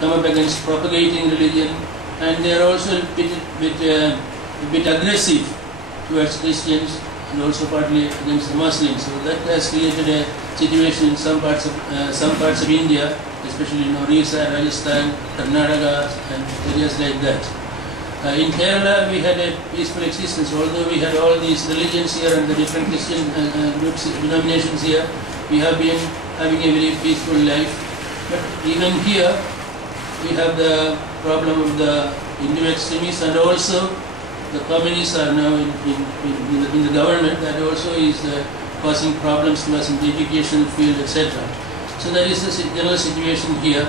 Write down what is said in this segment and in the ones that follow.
come up against propagating religion, and they are also a bit aggressive towards Christians and also partly against the Muslims. So that has created a situation in some parts of India, especially in Orissa, Rajasthan, Karnataka, and areas like that. In Kerala, we had a peaceful existence. Although we had all these religions here and the different Christian groups, denominations here, we have been having a very peaceful life. But even here, we have the problem of the Hindu extremists, and also the communists are now in the government. That also is causing problems to us in the educational field, etc. So that is the general situation here.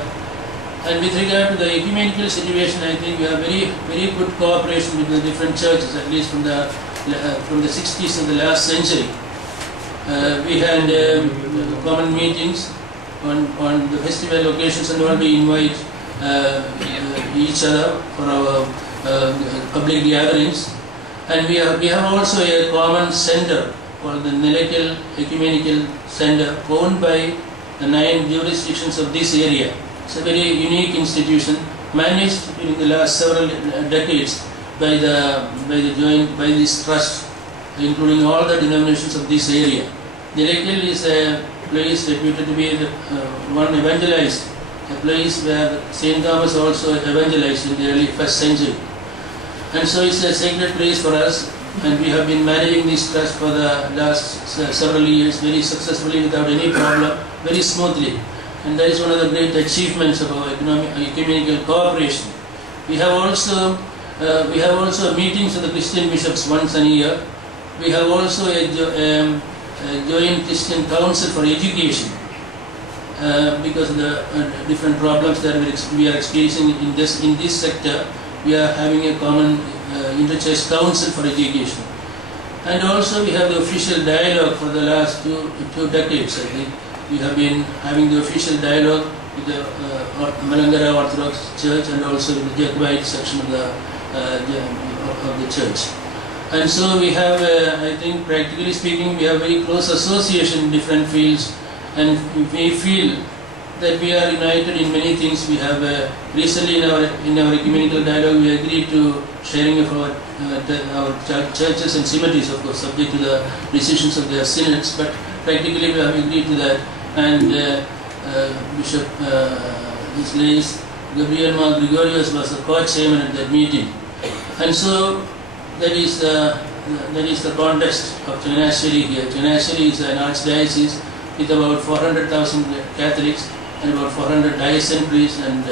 And with regard to the ecumenical situation, I think we have very good cooperation with the different churches, at least from the 60s of the last century. We had common meetings on the festival occasions, and all we invite each other for our public gatherings. And we have also a common center called the Nilekal Ecumenical Center, owned by the 9 jurisdictions of this area. It's a very unique institution, managed during the last several decades by this trust, including all the denominations of this area. Nilekal is a place reputed to be the one evangelized, a place where St. Thomas also evangelized in the early 1st century. And so it's a sacred place for us, and we have been managing this trust for the last several years very successfully, without any problem, very smoothly. And that is one of the great achievements of our ecumenical cooperation. We have also meetings of the Christian bishops once a year. We have also a joint Christian council for education, because of the different problems that we are experiencing in this sector. We are having a common interchurch council for education. And also we have the official dialogue for the last two decades, I think. We have been having the official dialogue with the Malangara Orthodox Church and also with the Jacobite section of the church. And so we have, I think, practically speaking, we have very close association in different fields, and we feel that we are united in many things. We have recently in our ecumenical dialogue, we agreed to sharing of our churches and cemeteries, of course, subject to the decisions of their synods, but practically we have agreed to that. And Bishop his Gabriel Gregorius was the co-chairman at that meeting. And so that is the context of Changanacherry here. Changanacherry is an archdiocese with about 400,000 Catholics and about 400 diocesan priests, and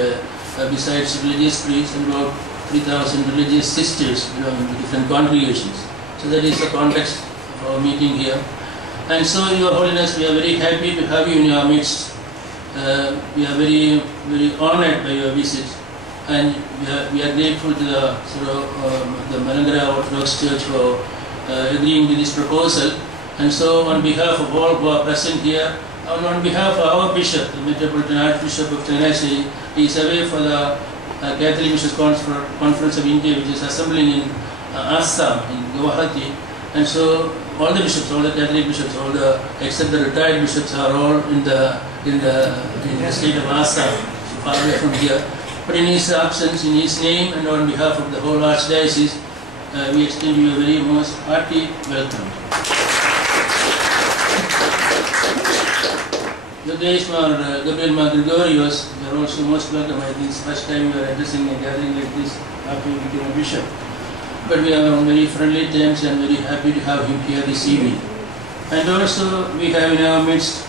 besides religious priests, and about 3,000 religious sisters belonging to different congregations. So that is the context of our meeting here. And so, Your Holiness, we are very happy to have you in our midst. We are very, very honored by your visit, and we are grateful to the Malangara Orthodox Church for agreeing to this proposal. And so, on behalf of all who are present here, and on behalf of our Bishop, the Metropolitan Archbishop of Changanacherry, he is away for the Catholic Bishops' Conference of India, which is assembling in Assam, in Guwahati. And so all the bishops, all the Catholic bishops, except the retired bishops, are all in the state of Assam, far away from here. But in his absence, in his name and on behalf of the whole Archdiocese, we extend you a very most hearty welcome. Gabriel Gregorius, you are also most welcome. I think it's the first time you are addressing a gathering like this after you became a bishop. But we are on very friendly terms and very happy to have him here this evening. And also we have in our midst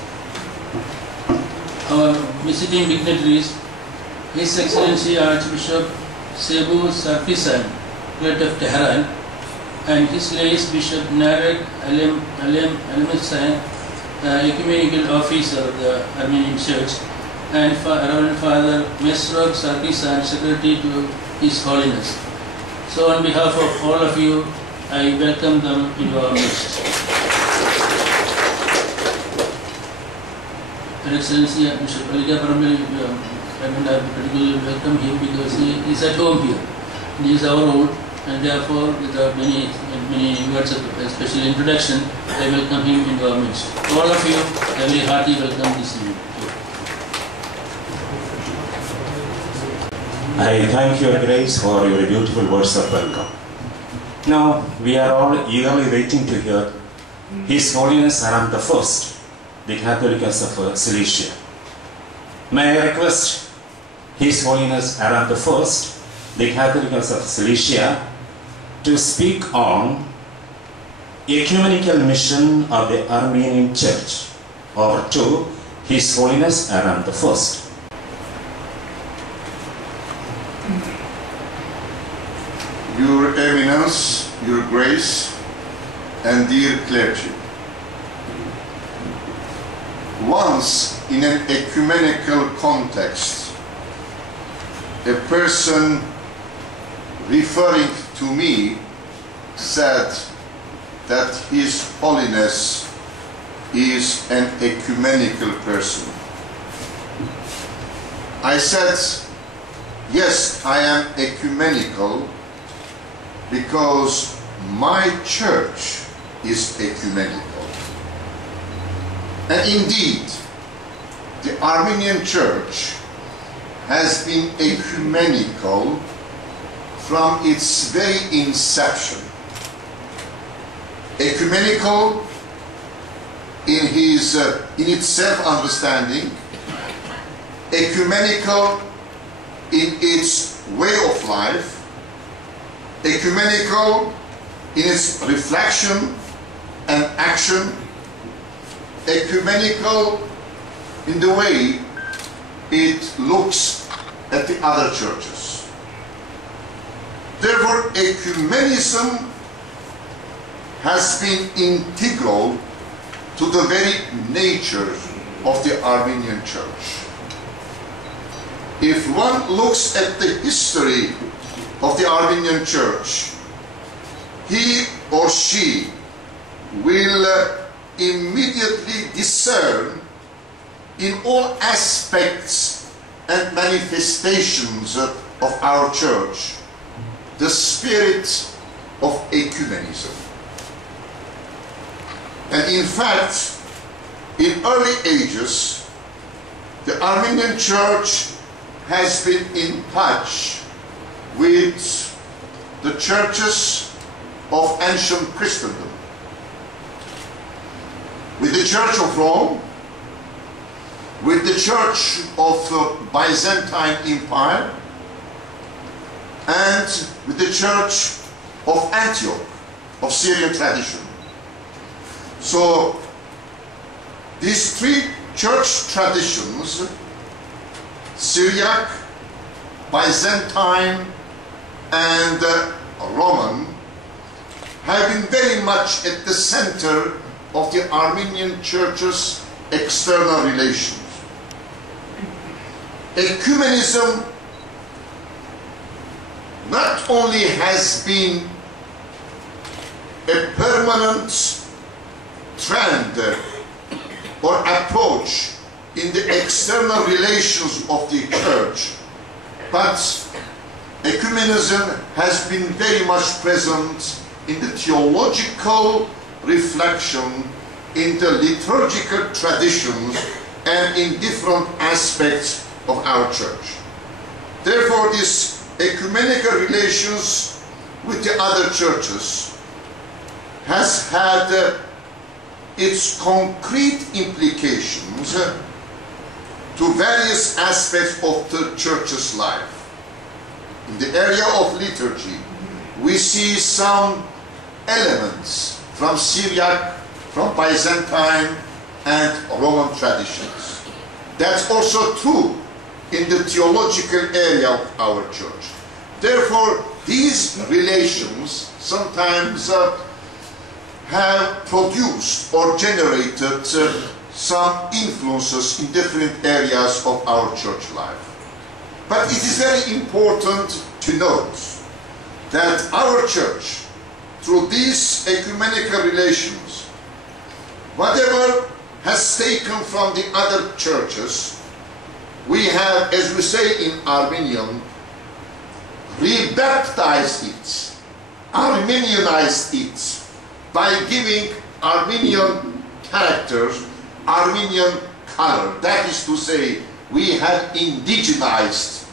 our visiting dignitaries, His Excellency Archbishop Sebu Sarfisan, Prelate of Tehran, and His Grace Bishop Narek Alim Ecumenical Officer of the Armenian Church, and Reverend Father Mesrog Sarkisan, Secretary to His Holiness. So on behalf of all of you, I welcome them in our midst. Her Excellency Bishop Aliga Paramil, I particularly welcome him because he is at home here. He is our own, and therefore, without many words of special introduction, I welcome him in our midst. All of you, a very hearty welcome this evening. I thank your grace for your beautiful words of welcome. Now, we are all eagerly waiting to hear His Holiness Aram I, the Catholicos of Cilicia. May I request His Holiness Aram I, the Catholicos of Cilicia, to speak on ecumenical mission of the Armenian Church, or to His Holiness Aram I. Your Eminence, Your Grace, and dear clergy. Once, in an ecumenical context, a person referring to me said that His Holiness is an ecumenical person. I said, yes, I am ecumenical because my church is ecumenical. And indeed, the Armenian Church has been ecumenical from its very inception. Ecumenical in its self-understanding, ecumenical in its way of life, ecumenical in its reflection and action, ecumenical in the way it looks at the other churches. Therefore, ecumenism has been integral to the very nature of the Armenian Church. If one looks at the history of the Armenian Church, he or she will immediately discern in all aspects and manifestations of our church the spirit of ecumenism. And in fact, in early ages, the Armenian Church has been in touch with the churches of ancient Christendom, with the Church of Rome, with the Church of the Byzantine Empire, and with the Church of Antioch, of Syrian tradition. So, these three church traditions, Syriac, Byzantine, and Roman, have been very much at the center of the Armenian Church's external relations. Ecumenism not only has been a permanent trend or approach in the external relations of the Church, but ecumenism has been very much present in the theological reflection, in the liturgical traditions, and in different aspects of our church. Therefore, these ecumenical relations with the other churches has had its concrete implications to various aspects of the church's life. In the area of liturgy, we see some elements from Syriac, from Byzantine, and Roman traditions. That's also true in the theological area of our church. Therefore, these relations sometimes have produced or generated some influences in different areas of our church life. But it is very important to note that our church, through these ecumenical relations, whatever has taken from the other churches, we have, as we say in Armenian, rebaptized it, Armenianized it, by giving Armenian character, Armenian color. That is to say, we have indigenized